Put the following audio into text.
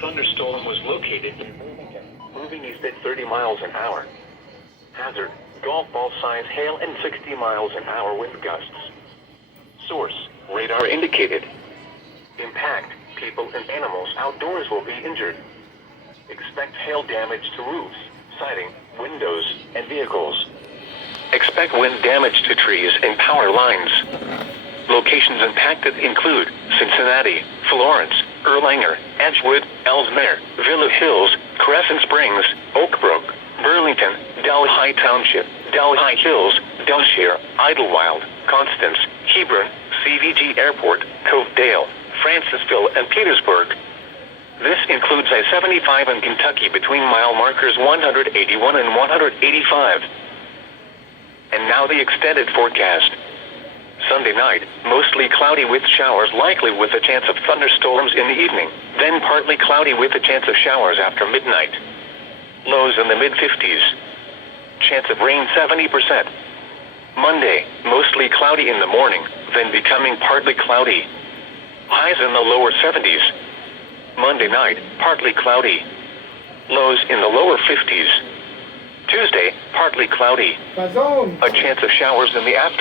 thunderstorm was located in Bloomington, moving east at 30 miles an hour. Hazard, golf ball size hail and 60 miles an hour wind gusts. Source, radar indicated. Impact, people and animals outdoors will be injured. Expect hail damage to roofs, siding, windows, and vehicles. Expect wind damage to trees and power lines. Locations impacted include Cincinnati, Florence, Erlanger, Edgewood, Ellesmere, Villa Hills, Crescent Springs, Oak Brook, Burlington, Delhi Township, Delhi Hills, Delshire, Idlewild, Constance, Hebron, CVG Airport, Covedale, Francisville, and Petersburg. This includes I-75 in Kentucky between mile markers 181 and 185. And now the extended forecast. Sunday night, mostly cloudy with showers likely with a chance of thunderstorms in the evening, then partly cloudy with a chance of showers after midnight. Lows in the mid-50s. Chance of rain 70%. Monday, mostly cloudy in the morning, then becoming partly cloudy. Highs in the lower 70s. Monday night, partly cloudy. Lows in the lower 50s. Tuesday, partly cloudy. A chance of showers in the afternoon.